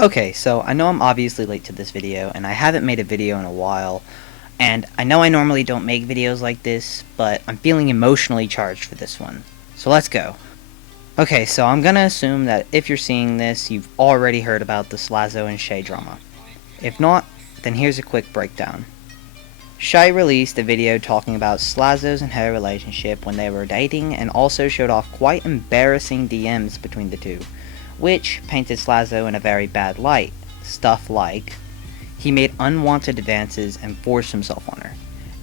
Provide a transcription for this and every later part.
Okay, so I know I'm obviously late to this video, and I haven't made a video in a while, and I know I normally don't make videos like this, but I'm feeling emotionally charged for this one. So let's go. Okay, so I'm gonna assume that if you're seeing this, you've already heard about the Slazo and Shay drama. If not, then here's a quick breakdown. Shay released a video talking about Slazo's and her relationship when they were dating, and also showed off quite embarrassing DMs between the two, which painted Slazo in a very bad light. Stuff like, he made unwanted advances and forced himself on her.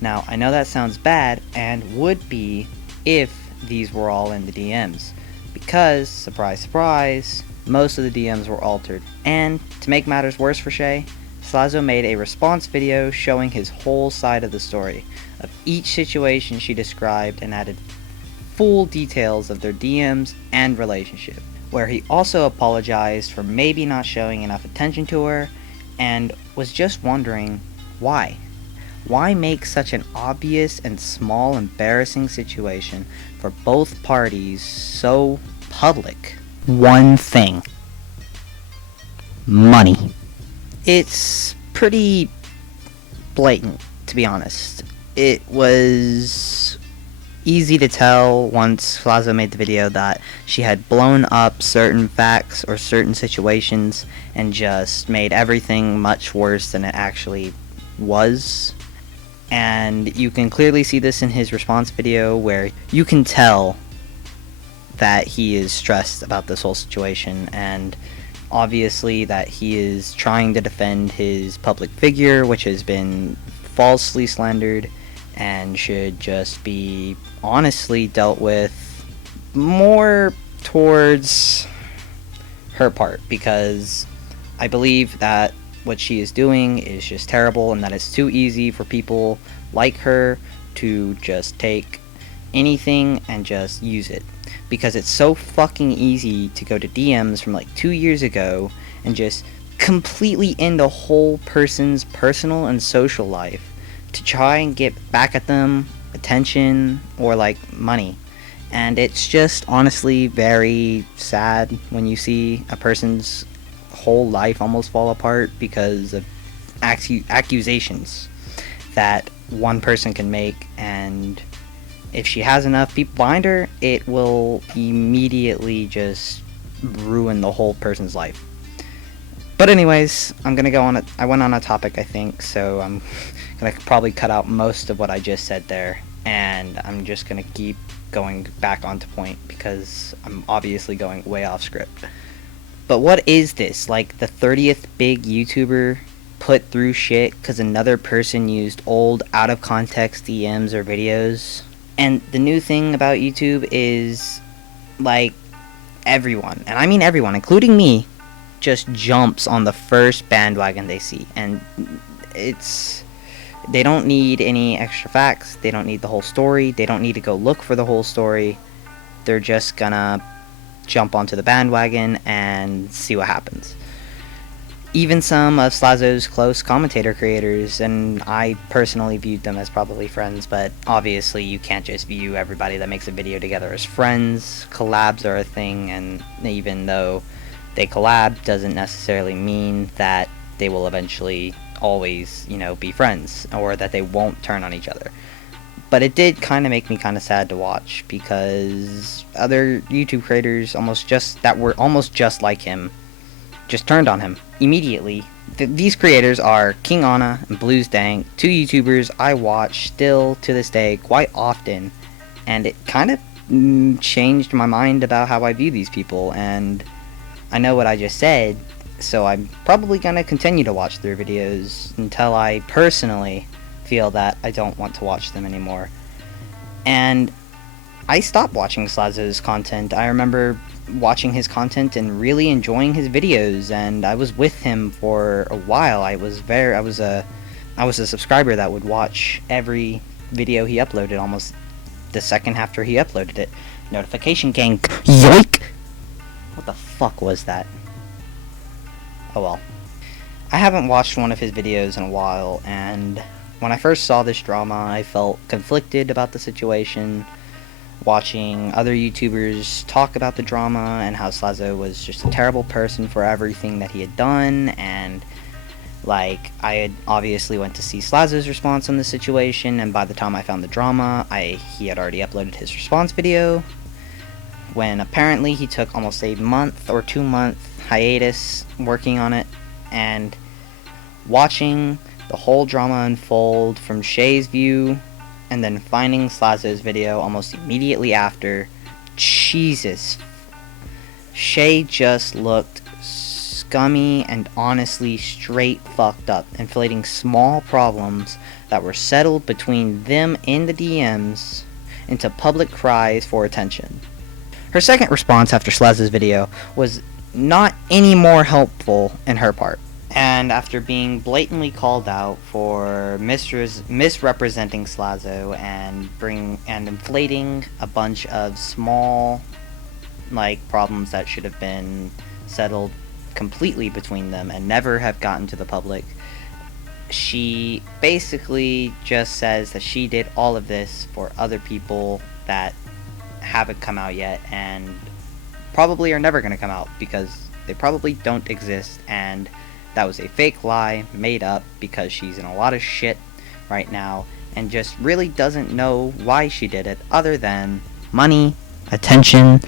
Now, I know that sounds bad, and would be if these were all in the DMs, because, surprise surprise, most of the DMs were altered. And, to make matters worse for Shay, Slazo made a response video showing his whole side of the story, of each situation she described, and added full details of their DMs and relationship, where he also apologized for maybe not showing enough attention to her, and was just wondering why. Why make such an obvious and small embarrassing situation for both parties so public? One thing. Money. It's pretty blatant, to be honest. It was easy to tell once Slazo made the video that she had blown up certain facts or certain situations and just made everything much worse than it actually was. And you can clearly see this in his response video, where you can tell that he is stressed about this whole situation, and obviously that he is trying to defend his public figure, which has been falsely slandered and should just be honestly dealt with more towards her part, because I believe that what she is doing is just terrible, and that it's too easy for people like her to just take anything and just use it, because it's so fucking easy to go to DMs from like 2 years ago and just completely end a whole person's personal and social life to try and get back at them attention or like money. And it's just honestly very sad when you see a person's whole life almost fall apart because of accusations that one person can make, and if she has enough people behind her, it will immediately just ruin the whole person's life. But anyways, I'm gonna go on I went on a topic, I think, so I'm gonna probably cut out most of what I just said there, and I'm just gonna keep going back onto point because I'm obviously going way off script. But what is this? Like the 30th big YouTuber put through shit because another person used old, out of context DMs or videos? And the new thing about YouTube is, like, everyone, and I mean everyone, including me, just jumps on the first bandwagon they see. And they don't need any extra facts, they don't need the whole story, they don't need to go look for the whole story. They're just gonna jump onto the bandwagon and see what happens. Even some of Slazo's close commentator creators, and I personally viewed them as probably friends, but obviously you can't just view everybody that makes a video together as friends. Collabs are a thing, and even though they collab, doesn't necessarily mean that they will eventually always, be friends, or that they won't turn on each other. But it did kind of make me kind of sad to watch, because other YouTube creators that were almost just like him just turned on him immediately. These creators are King Anna and Blues Dank, two YouTubers I watch still to this day quite often, and it kind of changed my mind about how I view these people. And I know what I just said, so I'm probably gonna continue to watch their videos until I personally feel that I don't want to watch them anymore. And I stopped watching Slazo's content. I remember watching his content and really enjoying his videos, and I was with him for a while. I was a subscriber that would watch every video he uploaded almost the second after he uploaded it. Notification gang. Yoink! What the fuck was that? Oh well. I haven't watched one of his videos in a while, and when I first saw this drama, I felt conflicted about the situation. watching other YouTubers talk about the drama and how Slazo was just a terrible person for everything that he had done, and like, I had obviously went to see Slazo's response on the situation, and by the time I found the drama, he had already uploaded his response video, when apparently he took almost a month or 2-month hiatus working on it, and watching the whole drama unfold from Shay's view, and then finding Slazo's video almost immediately after, Jesus, Shay just looked scummy and honestly straight fucked up, inflating small problems that were settled between them in the DMs into public cries for attention. Her second response after Slazo's video was not any more helpful in her part, and after being blatantly called out for misrepresenting Slazo and inflating a bunch of small problems that should have been settled completely between them and never have gotten to the public, she basically just says that she did all of this for other people that haven't come out yet and probably are never going to come out because they probably don't exist, and that was a fake lie made up because she's in a lot of shit right now and just really doesn't know why she did it other than money, attention,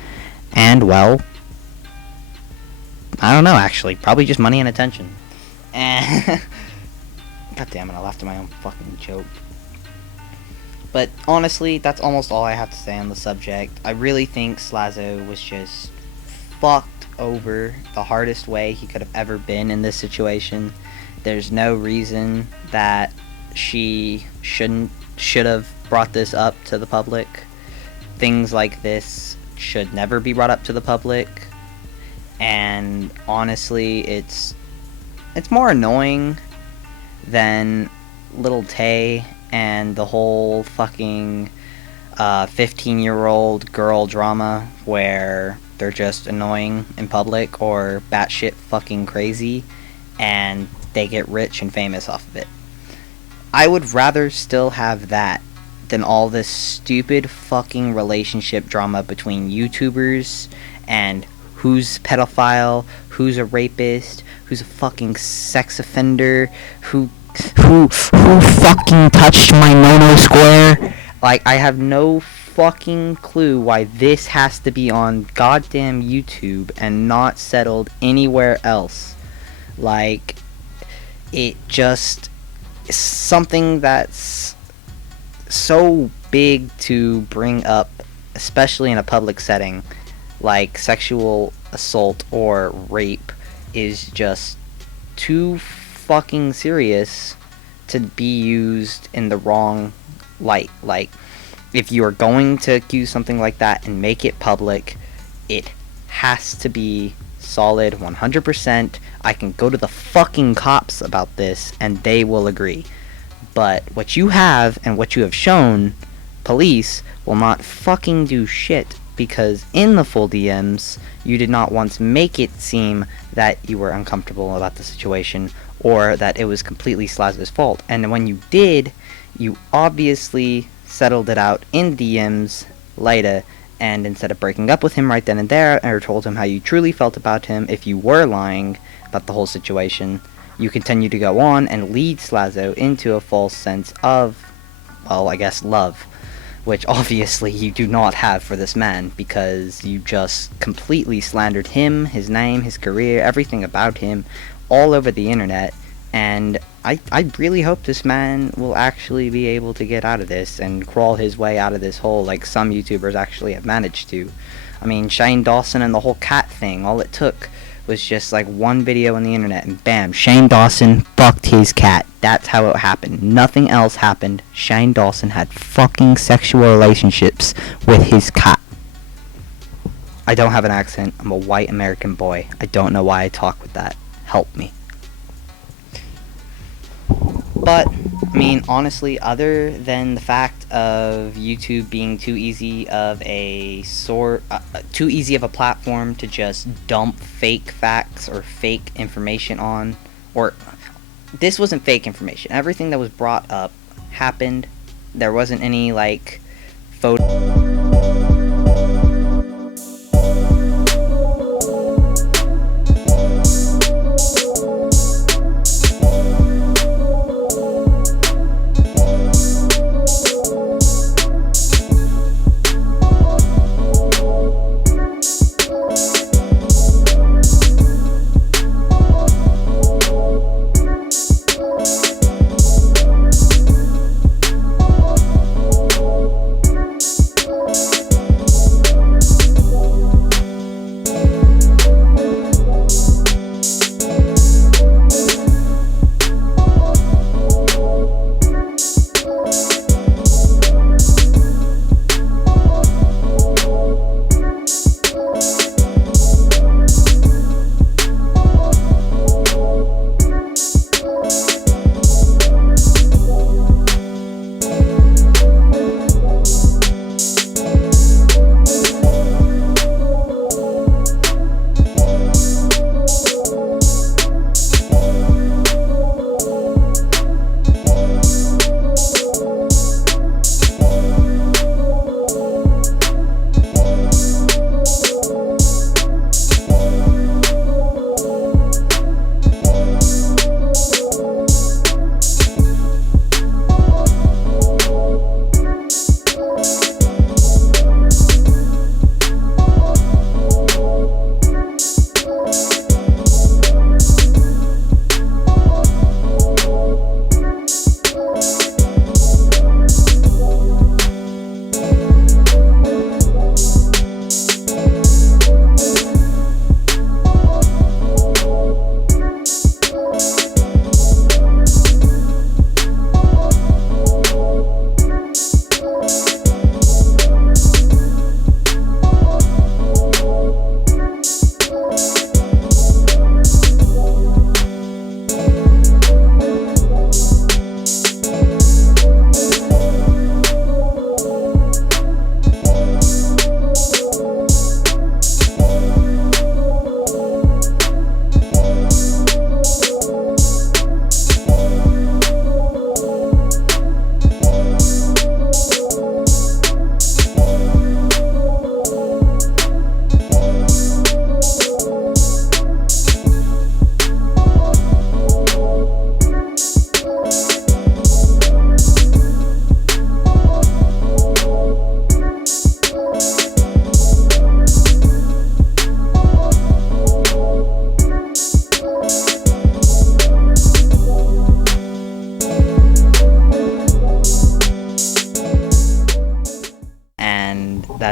and, well, I don't know, actually. Probably just money and attention. And God damn it, I laughed at my own fucking joke. But honestly, that's almost all I have to say on the subject. I really think Slazo was just fucked over the hardest way he could have ever been in this situation. There's no reason that she should have brought this up to the public. Things like this should never be brought up to the public. And honestly, it's more annoying than Little Tay and the whole fucking 15-year-old girl drama where they're just annoying in public or batshit fucking crazy and they get rich and famous off of it. I would rather still have that than all this stupid fucking relationship drama between YouTubers and who's pedophile, who's a rapist, who's a fucking sex offender, who fucking touched my no-no square. Like, I have no fucking clue why this has to be on goddamn YouTube and not settled anywhere else. Like, it just is something that's so big to bring up, especially in a public setting. Like, sexual assault or rape is just too fucking serious to be used in the wrong light. Like, if you are going to accuse something like that and make it public, it has to be solid 100%. I can go to the fucking cops about this and they will agree. But what you have and what you have shown, police will not fucking do shit, because in the full DMs, you did not once make it seem that you were uncomfortable about the situation or that it was completely Slazo's fault. And when you did, you obviously settled it out in DMs later, and instead of breaking up with him right then and there or told him how you truly felt about him, if you were lying about the whole situation, you continue to go on and lead Slazo into a false sense of, well, I guess love, which obviously you do not have for this man, because you just completely slandered him, his name, his career, everything about him, all over the internet. And I really hope this man will actually be able to get out of this and crawl his way out of this hole like some YouTubers actually have managed to. I mean, Shane Dawson and the whole cat thing, all it took was just like one video on the internet and bam, Shane Dawson fucked his cat. That's how it happened. Nothing else happened. Shane Dawson had fucking sexual relationships with his cat. I don't have an accent. I'm a white American boy. I don't know why I talk with that. Help me. But, I mean, honestly, other than the fact of YouTube being too easy of a platform to just dump fake facts or fake information on, or this wasn't fake information. Everything that was brought up happened. There wasn't any, like, photo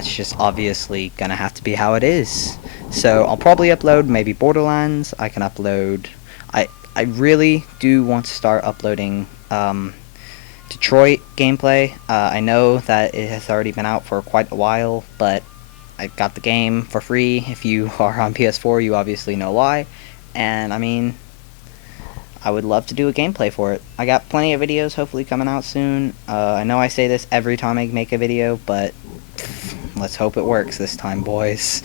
that's just obviously gonna have to be how it is. So I'll probably upload maybe Borderlands. I can upload. I really do want to start uploading Detroit gameplay. I know that it has already been out for quite a while, but I got the game for free. If you are on PS4, you obviously know why. And I mean, I would love to do a gameplay for it. I got plenty of videos hopefully coming out soon. I know I say this every time I make a video, but let's hope it works this time, boys.